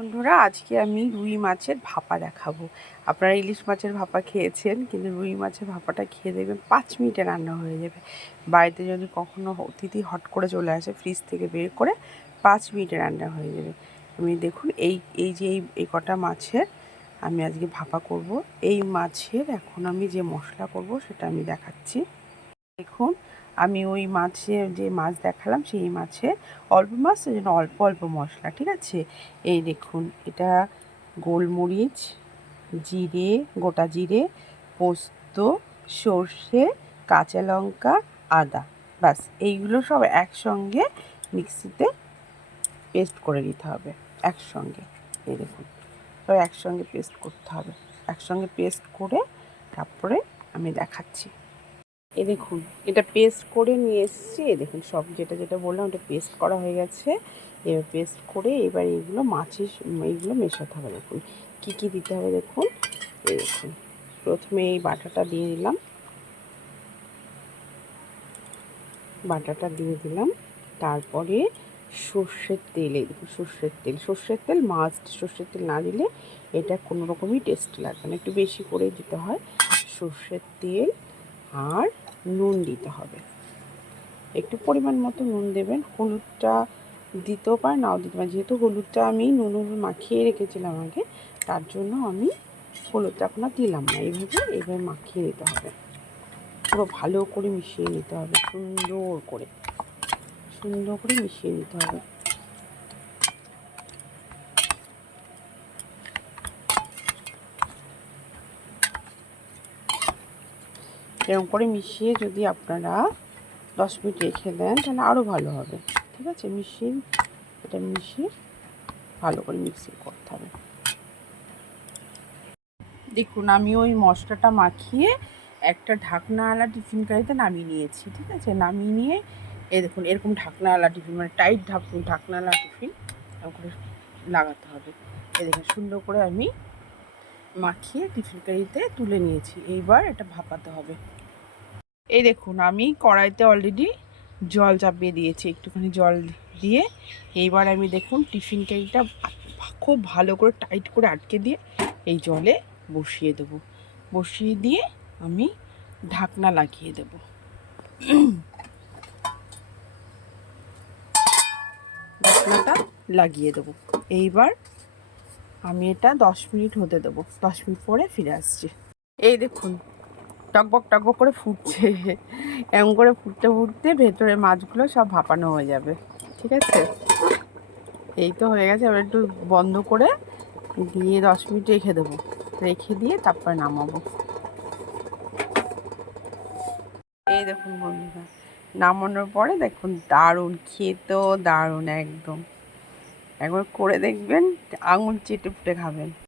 বন্ধুরা, আজকে আমি রুই মাছের ভাপা দেখাবো। আপনারা ইলিশ মাছের ভাপা খেয়েছেন, কিন্তু রুই মাছের ভাপাটা খেয়ে দেখবেন 5 মিনিটে রান্না হয়ে যাবে। বাড়িতে যদি কখনো অতিথি হট করে চলে আসে, ফ্রিজ থেকে বের করে 5 মিনিটে রান্না হয়ে যাবে। আমি দেখুন এই কটা মাছের আমি আজকে ভাপা করব। এই মাছের এখন আমি যে মশলা করব সেটা আমি দেখাচ্ছি। দেখুন, আমি ওই মাছের যে মাছ দেখালাম সেই মাছে অল্প মাছ, সেই জন্য অল্প অল্প মশলা, ঠিক আছে। এই দেখুন, এটা গোলমরিচ, জিরে, গোটা জিরে, পোস্ত, সর্ষে, কাঁচা লঙ্কা, আদা, ব্যাস এইগুলো সব একসঙ্গে মিক্সিতে পেস্ট করে নিতে হবে একসঙ্গে। এই দেখুন, সব একসঙ্গে পেস্ট করতে হবে। একসঙ্গে পেস্ট করে তারপরে আমি দেখাচ্ছি। এই দেখুন, এটা পেস্ট করে নিয়ে এসেছি। এই দেখুন, সব যেটা বললাম ওটা পেস্ট করা হয়ে গেছে। এবার পেস্ট করে এবার এইগুলো মেশাতে হবে। দেখুন কী কী দিতে হবে দেখুন। এই দেখুন, প্রথমে এই বাটাটা দিয়ে দিলাম। তারপরে সর্ষের তেল, এই দেখুন সর্ষের তেল মাস্ট। সর্ষের তেল না দিলে এটা কোনো রকমই টেস্ট লাগবে না, একটু বেশি করে দিতে হয় সর্ষের তেল। আর নুন দিতে হবে, একটু পরিমাণ মতো নুন দেবেন। হলুদটা দিতেও পারে, নাও দিতে পারে। যেহেতু হলুদটা আমি নুন মাখিয়ে রেখেছিলাম আগে, তার জন্য আমি হলুদটা এখন আর দিলাম না। এইভাবে মাখিয়ে নিতে হবে, পুরো ভালো করে মিশিয়ে নিতে হবে। সুন্দর করে মিশিয়ে নিতে হবে। এরকম করে মিশিয়ে যদি আপনারা 10 মিনিট রেখে দেন তাহলে আরও ভালো হবে, ঠিক আছে। এটা মিশিয়ে ভালো করে মিক্সিং করতে হবে। দেখুন, আমি ওই মশলাটা মাখিয়ে একটা ঢাকনাওয়ালা টিফিন কারিতে নামিয়ে নিয়েছি, ঠিক আছে। নামিয়ে নিয়ে এই দেখুন, এরকম ঢাকনাওয়ালা টিফিন, মানে টাইট ঢাকনাওয়ালা টিফিন এরকম করে লাগাতে হবে। এই দেখুন, সুন্দর করে আমি মাখিয়ে টিফিন কারিতে তুলে নিয়েছি। এইবার এটা ভাপাতে হবে। এই দেখুন, আমি কড়াইতে অলরেডি জল চাপিয়ে দিয়েছি, একটুখানি জল দিয়ে এইবার আমি দেখুন টিফিন কারিটা খুব ভালো করে টাইট করে আটকে দিয়ে এই জলে বসিয়ে দেবো। বসিয়ে দিয়ে আমি ঢাকনা লাগিয়ে দেব। ঢাকনাটা লাগিয়ে দেবো। এইবার আমি এটা 10 মিনিট হতে দেবো। 10 মিনিট পরে ফিরে আসছি। এই দেখুন, টকবক করে ফুটছে। এমন করে ফুটতে ভেতরে মাছগুলো সব ভাপানো হয়ে যাবে, ঠিক আছে। এই তো হয়ে গেছে। এবার একটু বন্ধ করে দিয়ে 10 মিনিট রেখে দেবো। রেখে দিয়ে তারপরে নামাবো। এই দেখুন বন্ধুরা, নামানোর পরে দেখুন দারুণ, খেতেও দারুণ একদম। একবার করে দেখবেন, আঙুল চেটে পুটে খাবেন।